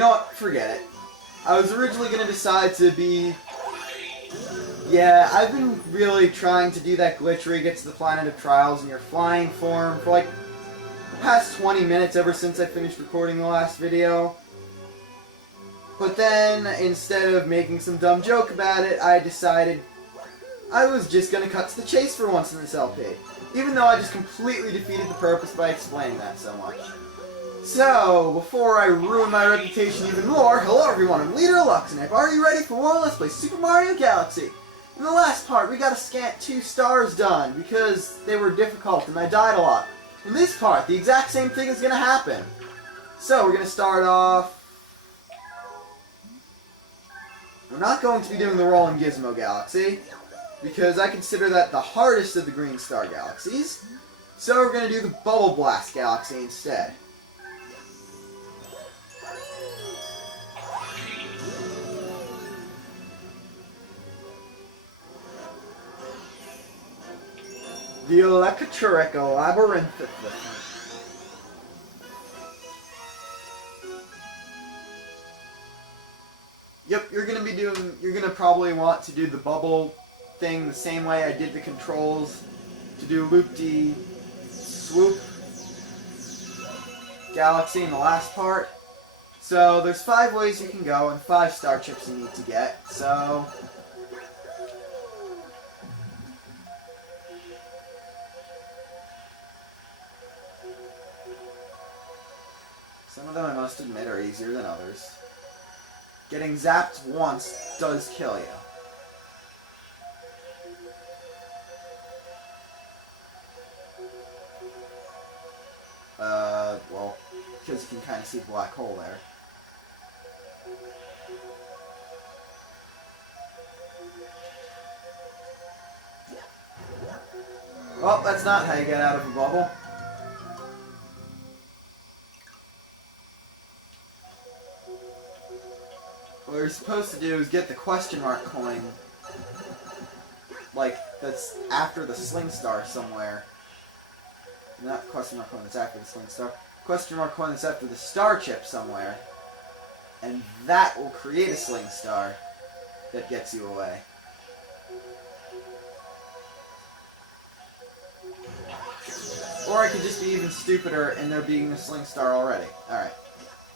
know what? Forget it. I was originally going to decide to be... Yeah, I've been really trying to do that glitch where you get to the Planet of Trials in your flying form for like the past 20 minutes ever since I finished recording the last video. But then, instead of making some dumb joke about it, I decided I was just going to cut to the chase for once in this LP. Even though I just completely defeated the purpose by explaining that so much. So, before I ruin my reputation even more, hello everyone, I'm LeaderofLuxinape. Are you ready for more Let's Play Super Mario Galaxy? In the last part, we got a scant 2 stars done, because they were difficult and I died a lot. In this part, the exact same thing is going to happen. So, we're going to start off... We're not going to be doing the Rolling Gizmo Galaxy, because I consider that the hardest of the Green Star Galaxies. So we're going to do the Bubble Blast Galaxy instead. The Electrical Labyrinth. Yep, you're gonna probably want to do the bubble thing the same way I did the controls to do Loop-de-Swoop Galaxy in the last part. So there's 5 ways you can go and 5 star chips you need to get, so... Some of them, I must admit, are easier than others. Getting zapped once does kill you. Well, because you can kind of see the black hole there. Well, that's not how you get out of a bubble. What you're supposed to do is get the question mark coin, like, that's after the sling star somewhere. Not question mark coin that's after the sling star. Question mark coin that's after the star chip somewhere. And that will create a sling star that gets you away. Or I could just be even stupider and there being a sling star already. Alright.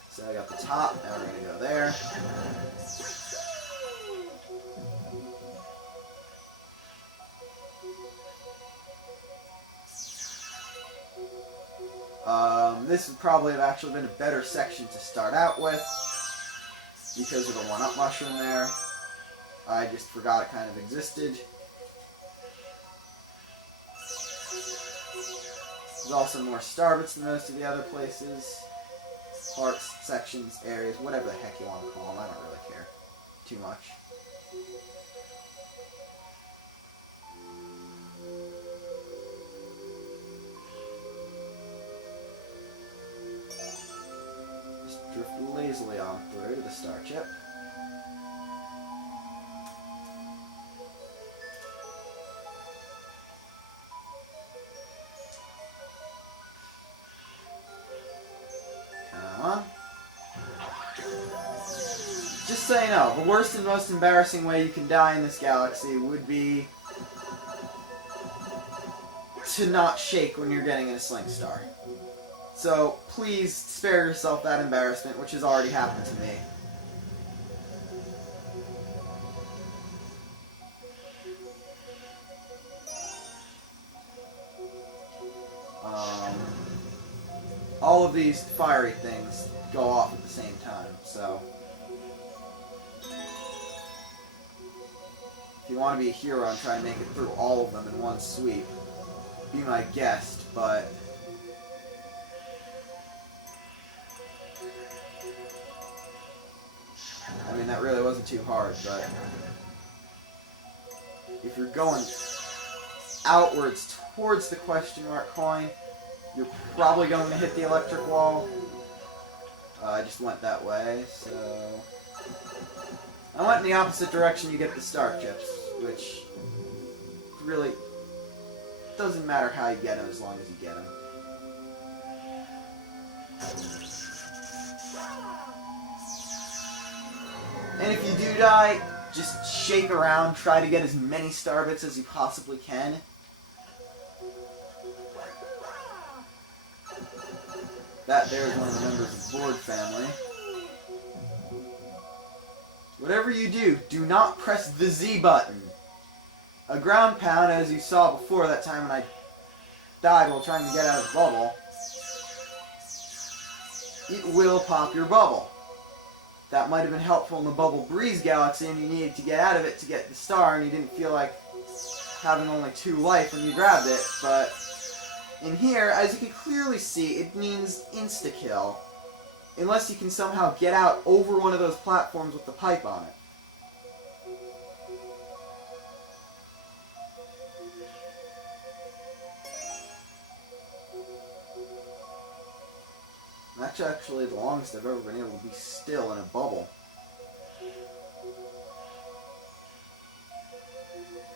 So I got the top, now we're going to go there. This would probably have actually been a better section to start out with, because of the 1-up mushroom there. I just forgot it kind of existed. There's also more star bits than most of the other places. Parts, sections, areas, whatever the heck you want to call them, I don't really care too much. Just drift lazily on through to the star chip. Just so you know, the worst and most embarrassing way you can die in this galaxy would be to not shake when you're getting in a sling star. So please spare yourself that embarrassment, which has already happened to me. All of these fiery things go off at the same time, so... If you want to be a hero and try and make it through all of them in one sweep, be my guest, but... I mean, that really wasn't too hard, but... If you're going outwards towards the question mark coin, you're probably going to hit the electric wall. I just went that way, so... I went in the opposite direction, you get the star chips, which really doesn't matter how you get them as long as you get them. And if you do die, just shake around, try to get as many star bits as you possibly can. That there is one of the members of the Board family. Whatever you do, do not press the Z button. A ground pound, as you saw before that time when I died while trying to get out of the bubble, it will pop your bubble. That might have been helpful in the Bubble Breeze Galaxy and you needed to get out of it to get the star and you didn't feel like having only 2 life when you grabbed it, but in here, as you can clearly see, it means insta-kill. Unless you can somehow get out over one of those platforms with the pipe on it. That's actually the longest I've ever been able to be still in a bubble.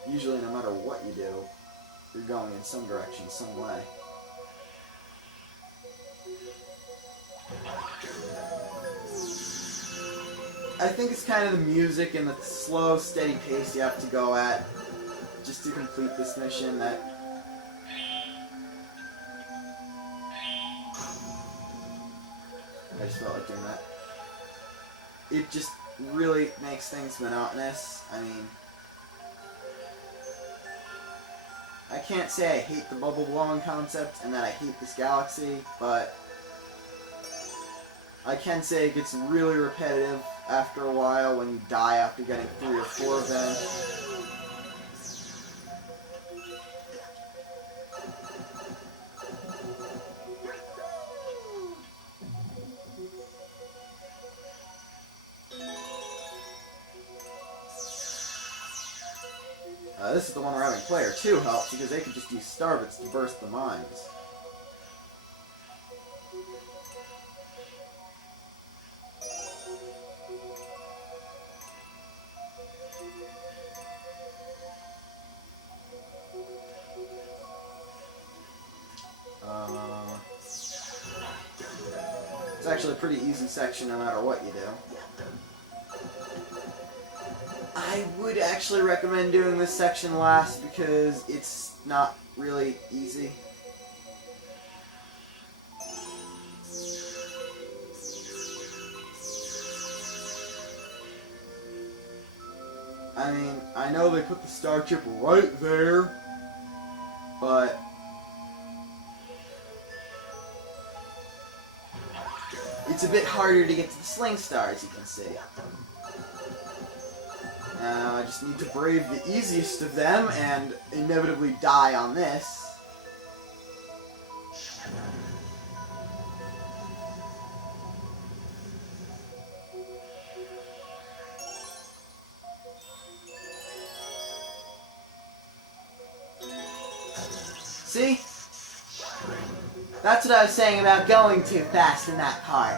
Usually, no matter what you do, you're going in some direction, some way. I think it's kind of the music and the slow, steady pace you have to go at just to complete this mission that I just felt like doing that. It just really makes things monotonous. I mean, I can't say I hate the bubble blowing concept and that I hate this galaxy, but I can say it gets really repetitive after a while when you die after getting 3 or 4 of them. This is the one where having player 2 helps because they can just use starbits to burst the mines. It's actually a pretty easy section no matter what you do. I would actually recommend doing this section last because it's not really easy. I mean, I know they put the star chip right there, but it's a bit harder to get to the Sling Star, as you can see. Now, I just need to brave the easiest of them and inevitably die on this. See? That's what I was saying about going too fast in that part.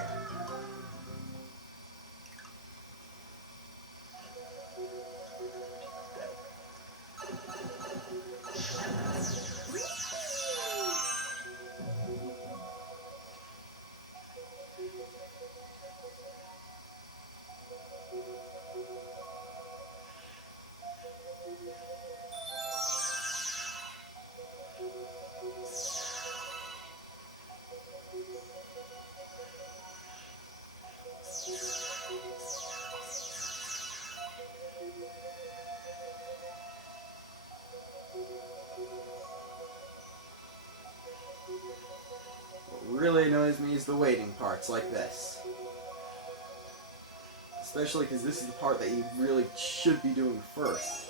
What really annoys me is the waiting parts like this. Especially because this is the part that you really should be doing first.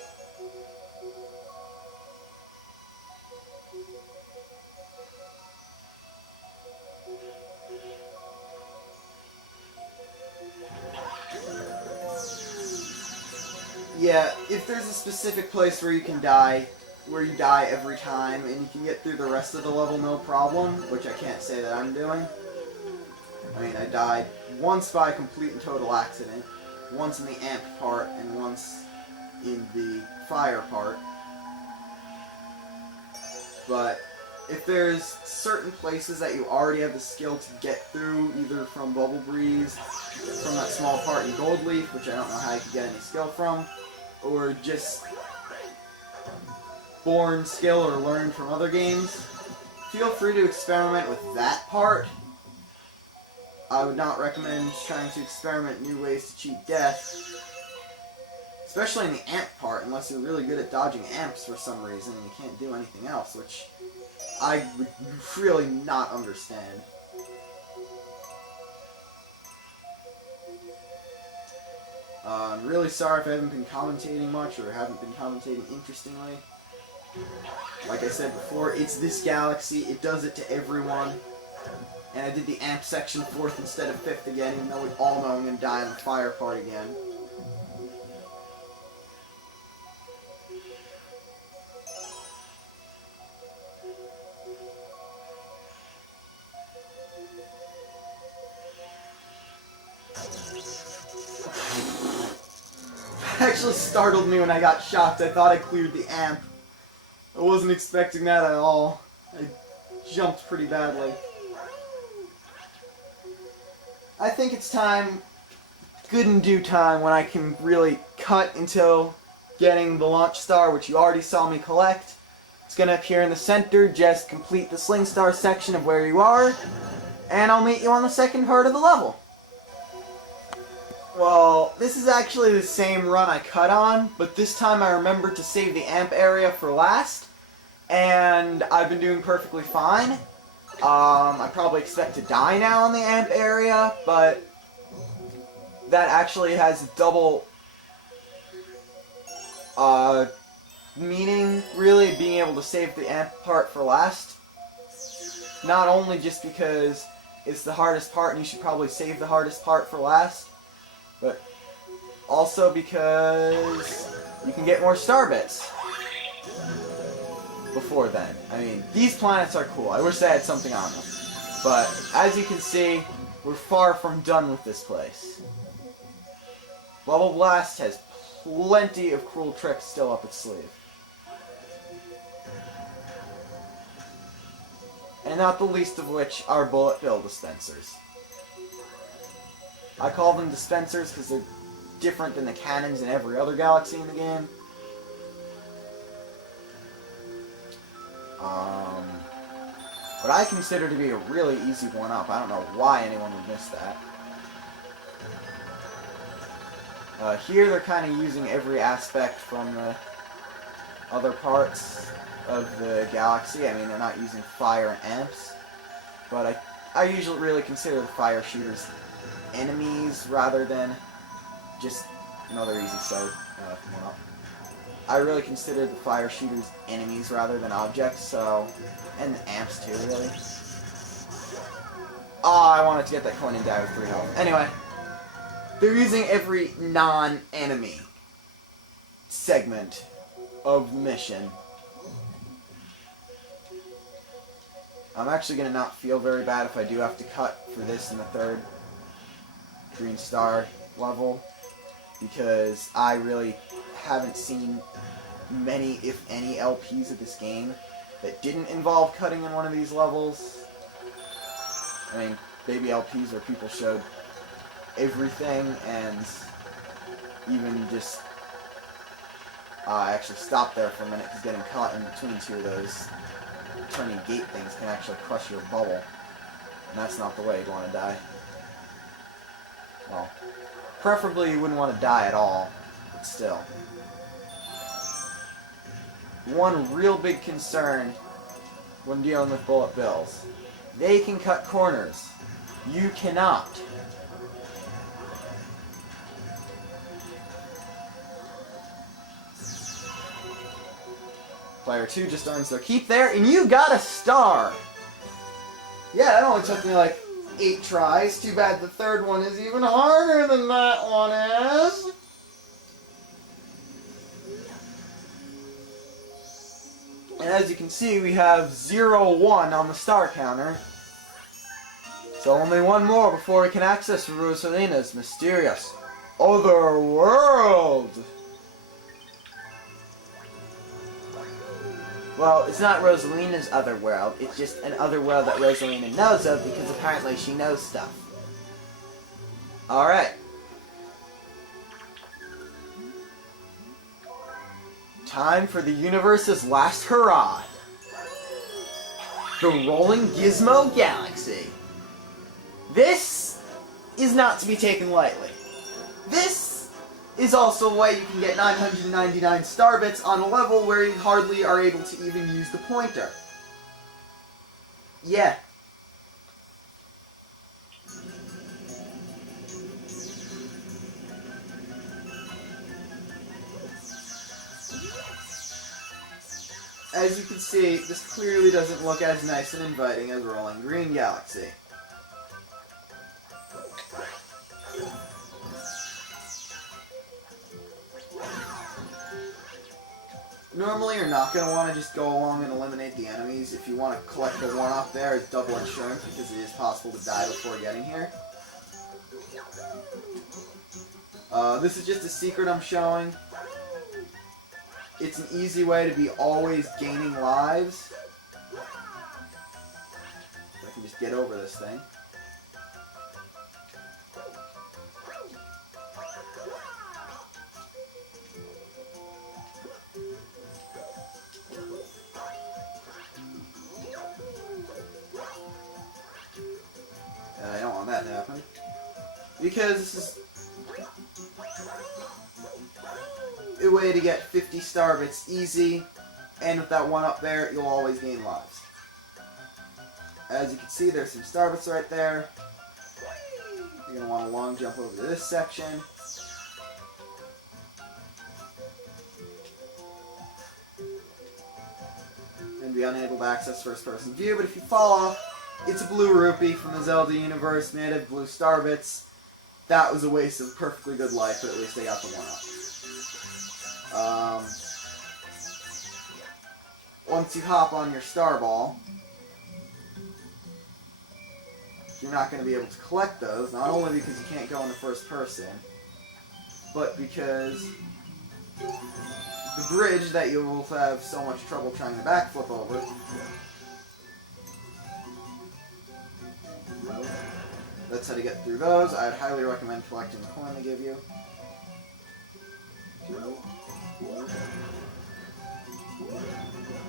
Yeah, if there's a specific place where you can die, where you die every time, and you can get through the rest of the level no problem, which I can't say that I'm doing. I mean, I died once by a complete and total accident, once in the amp part, and once in the fire part. But if there's certain places that you already have the skill to get through, either from Bubble Breeze, from that small part in Gold Leaf, which I don't know how you could get any skill from, or just born skill or learned from other games, feel free to experiment with that part. I would not recommend trying to experiment new ways to cheat death, especially in the amp part, unless you're really good at dodging amps for some reason and you can't do anything else, which I would really not understand. I'm really sorry if I haven't been commentating much or haven't been commentating interestingly. Like I said before, it's this galaxy, it does it to everyone. And I did the amp section 4th instead of 5th again, even though we all know I'm going to die in the fire part again. It actually startled me when I got shocked. I thought I cleared the amp. I wasn't expecting that at all. I jumped pretty badly. I think it's time, good in due time, when I can really cut until getting the launch star, which you already saw me collect. It's going to appear in the center. Just complete the sling star section of where you are, and I'll meet you on the second part of the level. Well, this is actually the same run I cut on, but this time I remembered to save the amp area for last, and I've been doing perfectly fine. I probably expect to die now in the amp area, but that actually has double meaning, really, being able to save the amp part for last. Not only just because it's the hardest part and you should probably save the hardest part for last, but also because you can get more star bits before then. I mean, these planets are cool. I wish they had something on them. But, as you can see, we're far from done with this place. Bubble Blast has plenty of cruel tricks still up its sleeve. And not the least of which are bullet bill dispensers. I call them dispensers because they're different than the cannons in every other galaxy in the game. What I consider to be a really easy one-up. I don't know why anyone would miss that. Here they're kind of using every aspect from the other parts of the galaxy. I mean, they're not using fire and amps, but I usually really consider the fire shooters enemies rather than just another easy start one-up. I really consider the fire shooters enemies rather than objects, so... and the amps too, really. Oh, I wanted to get that coin and die with 3 health. Anyway, they're using every non-enemy segment of the mission. I'm actually going to not feel very bad if I do have to cut for this in the 3rd green star level, because I really haven't seen many, if any, LPs of this game that didn't involve cutting in one of these levels. I mean, baby LPs where people showed everything, and even just... I actually stopped there for a minute because getting caught in between 2 of those turning gate things can actually crush your bubble. And that's not the way you'd want to die. Well, preferably you wouldn't want to die at all, but still. One real big concern when dealing with bullet bills. They can cut corners. You cannot. Player 2 just earns their keep there, and you got a star! Yeah, that only took me like 8 tries. Too bad the 3rd one is even harder than that one is. And as you can see, we have 0-1 on the star counter. So only one more before we can access Rosalina's mysterious other world. Well, it's not Rosalina's other world, it's just an other world that Rosalina knows of because apparently she knows stuff. Alright. Time for the universe's last hurrah. The Rolling Gizmo Galaxy. This is not to be taken lightly. This is also a way you can get 999 star bits on a level where you hardly are able to even use the pointer. Yeah. As you can see, this clearly doesn't look as nice and inviting as Rolling Green Galaxy. Normally you're not going to want to just go along and eliminate the enemies. If you want to collect the 1-up there, it's double insurance because it is possible to die before getting here. This is just a secret I'm showing. It's an easy way to be always gaining lives. I can just get over this thing. I don't want that to happen. Because this is a way to get 50 star bits easy, and with that 1-up there, you'll always gain lives. As you can see, there's some star bits right there. You're going to want to long jump over to this section. And be unable to access first person view, but if you fall off, it's a blue rupee from the Zelda universe made of blue star bits. That was a waste of perfectly good life, but at least I got the 1-up. Once you hop on your star ball, you're not going to be able to collect those, not only because you can't go in the first person, but because the bridge that you will have so much trouble trying to backflip over. That's how to get through those. I'd highly recommend collecting the coin they give you.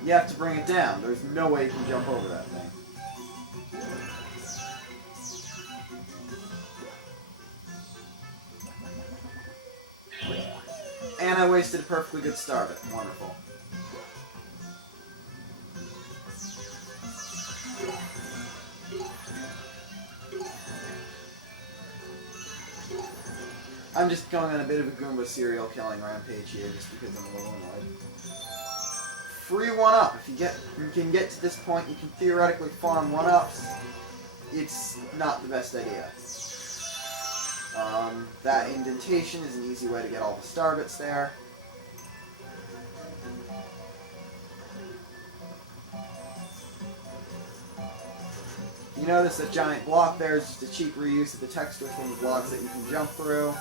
You have to bring it down. There's no way you can jump over that thing. And I wasted a perfectly good star bit. Wonderful. I'm just going on a bit of a Goomba serial killing rampage here just because I'm a little annoyed. Free 1-up. If you can get to this point, you can theoretically farm 1-ups. It's not the best idea. That indentation is an easy way to get all the star bits there. You notice that giant block there is just a cheap reuse of the texture from the blocks that you can jump through.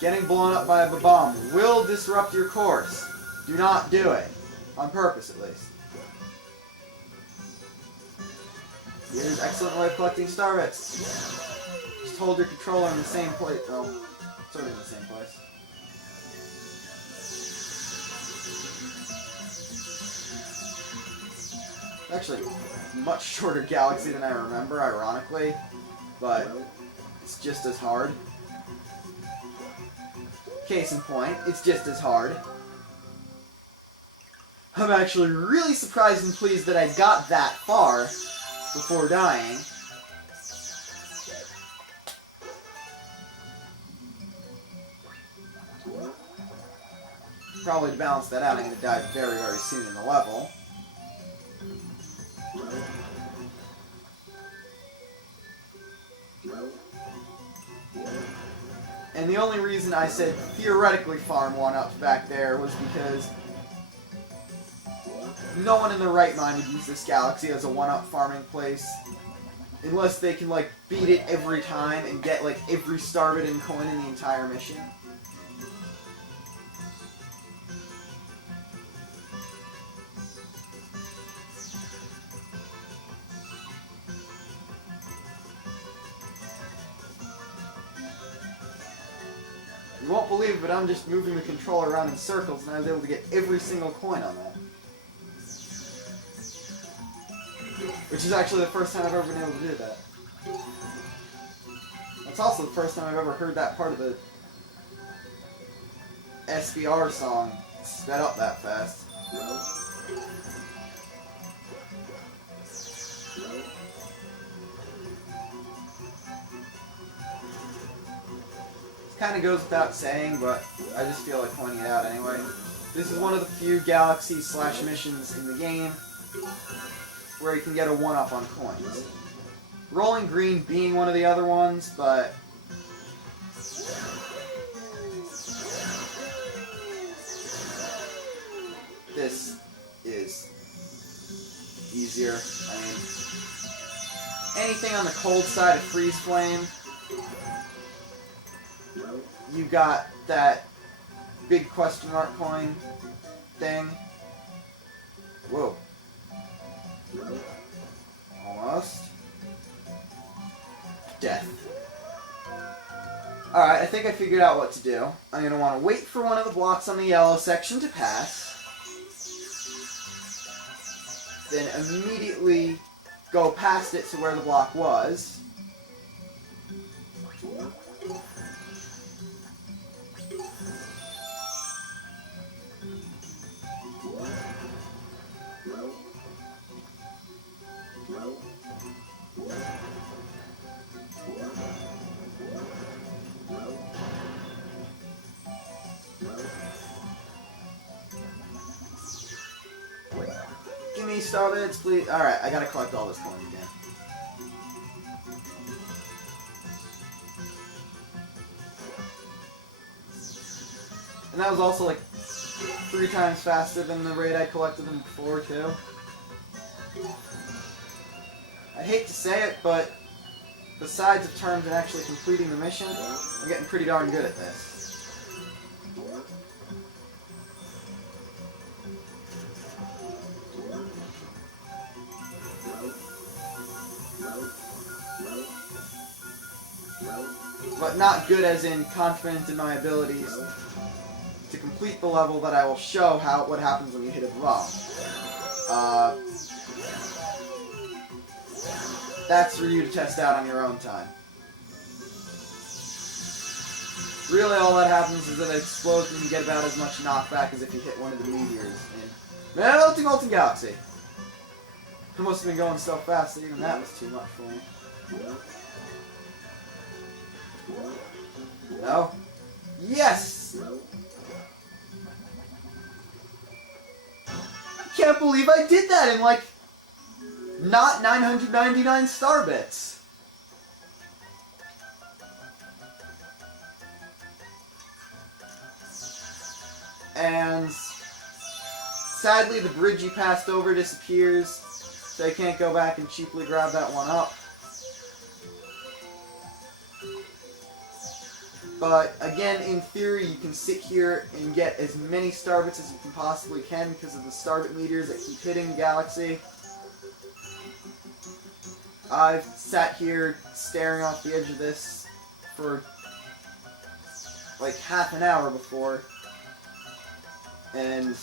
Getting blown up by a bomb will disrupt your course. Do not do it. On purpose, at least. Here's an excellent way of collecting star bits. Just hold your controller in the same place. Oh, sort of in the same place. Actually, much shorter galaxy than I remember, ironically, but it's just as hard. Case in point, it's just as hard. I'm actually really surprised and pleased that I got that far before dying. Probably to balance that out, I'm going to die very, very soon in the level. And the only reason I said theoretically farm 1-ups back there was because no one in their right mind would use this galaxy as a 1-up farming place unless they can, like, beat it every time and get, like, every star bit and coin in the entire mission. You won't believe it, but I'm just moving the controller around in circles, and I was able to get every single coin on that. Which is actually the first time I've ever been able to do that. That's also the first time I've ever heard that part of the SBR song sped up that fast. It kind of goes without saying, but I just feel like pointing it out anyway. This is one of the few galaxy/missions in the game where you can get a 1-up on coins. Rolling Green being one of the other ones, but this is easier. I mean, anything on the cold side of Freeze Flame, you got that big question mark coin thing. Whoa. Almost. Death. Alright, I think I figured out what to do. I'm going to want to wait for one of the blocks on the yellow section to pass. Then immediately go past it to where the block was. Give me star bits, please. Alright, I gotta collect all this coins again. And that was also like 3 times faster than the rate I collected them before, too. I hate to say it, but besides of terms and actually completing the mission, I'm getting pretty darn good at this. But not good as in confident in my abilities to complete the level that I will show what happens when you hit a bomb. That's for you to test out on your own time. Really all that happens is that it explodes and you get about as much knockback as if you hit one of the meteors in Molten Galaxy. I must have been going so fast that even that was too much for me. No? Yes! I can't believe I did that in, like, not 999 star bits. And sadly the bridge you passed over disappears, so I can't go back and cheaply grab that one up. But again, in theory, you can sit here and get as many starbits as you can possibly can because of the starbit meters that keep hitting Galaxy. I've sat here staring off the edge of this for like half an hour before and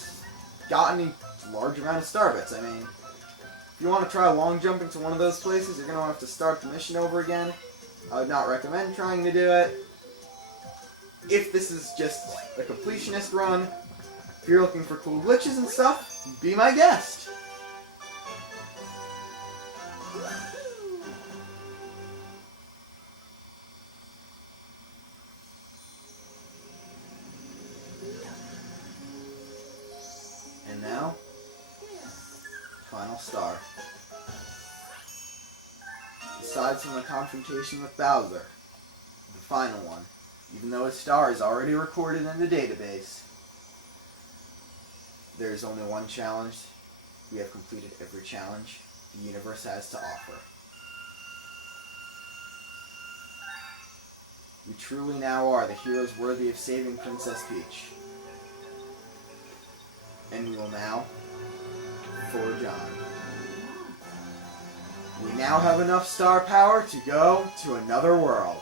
gotten a large amount of starbits. I mean, if you want to try long jumping to one of those places, you're going to have to start the mission over again. I would not recommend trying to do it. If this is just a completionist run, if you're looking for cool glitches and stuff, be my guest. And now, final star. Aside from the confrontation with Bowser, the final one, even though his star is already recorded in the database, there is only one challenge. We have completed every challenge the universe has to offer. We truly now are the heroes worthy of saving Princess Peach. And we will now forge on. We now have enough star power to go to another world.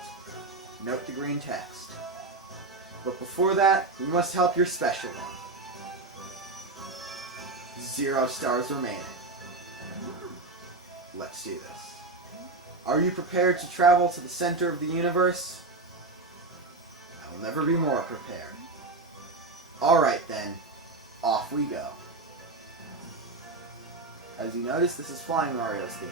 Note the green text. But before that, we must help your special one. 0 stars remaining. Let's do this. Are you prepared to travel to the center of the universe? I will never be more prepared. Alright then, off we go. As you notice, this is Flying Mario's theme.